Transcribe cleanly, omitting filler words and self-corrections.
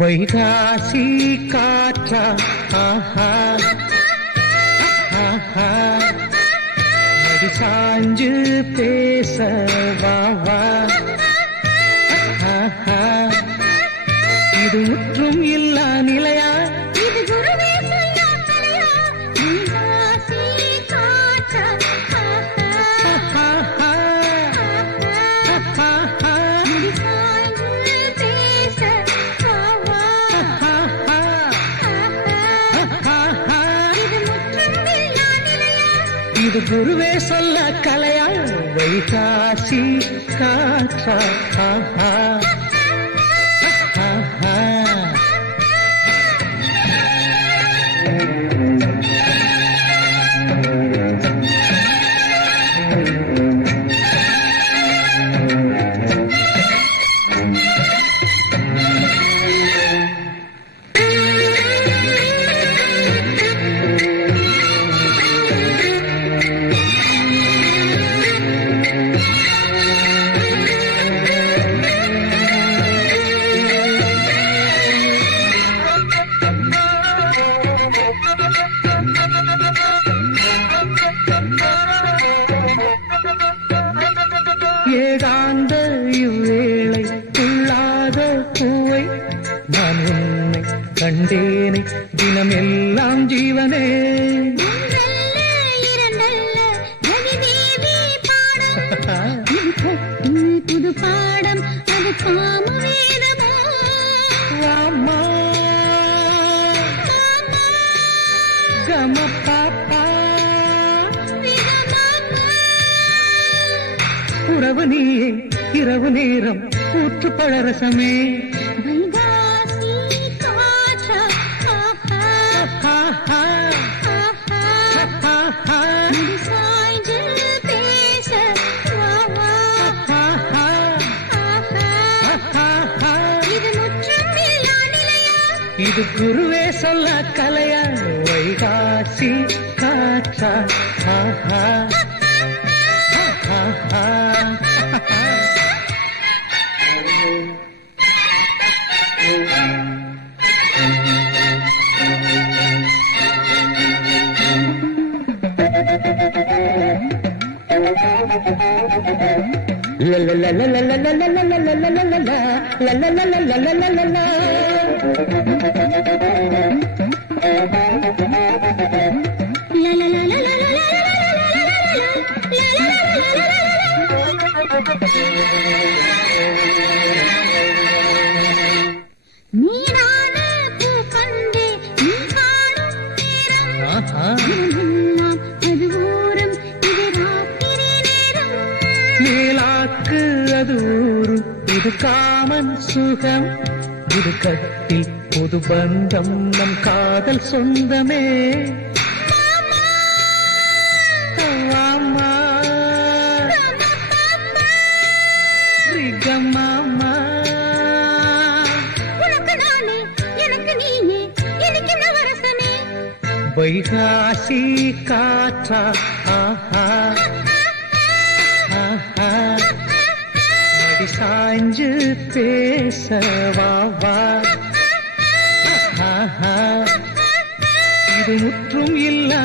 வைகாசி காற்றா ஆஹா ஆஹா மடி சாஞ்சு பேச வாவா ஆஹா இது முற்றும் இல்லா நிலையா இது குருவே சொல்லா கலையா வைகாசி காற்றா ஆஹா ஆஹா மடி சாஞ்சு பேச வாவா இது குருவே சொல்ல கலையா வைகாசி காற்றா ஆஹா ஆஹா ஏகாந்த இவ்வேளை துள்ளாத பூவை நான் உன்னை கண்டேனே தினமெல்லாம் ஜீவனே ஒன்றல்ல இரண்டல்ல ரவிதேவி பாடம் புது பாடம் அது காம வேதமோ ராமா கம பாப்பா உறவு நீயே இரவு நேரம் ஊற்று பழரசமே வைகாசி காற்றா ஆஹா ஆஹா மடி சாய்ந்து பேச வாவா ஆஹா இது முற்றும் இல்லா நிலையா இது குருவே சொல்ல கலையா வைகாசி காற்றா ஆஹா ஆஹா la la la la la la la la la la la la la la la la la la la. நீரான பூ கண்டே நீ காணும் நேரம் அது ஓரம் இது ராத்திரி நேரம் மேலாக்கு அது ஊரும் இது காமன் சுகம் இது கட்டில் புது பந்தம் நம் காதல் சொந்தமே மாமா மாமா உனக்கு நானே எனக்கு நீயே எனக்கு நவரசமே வைகாசி காற்றா ஆஹா ஆஹா மடி சாஞ்சு பேச வாவா ஆஹா இது முற்றும் இல்லா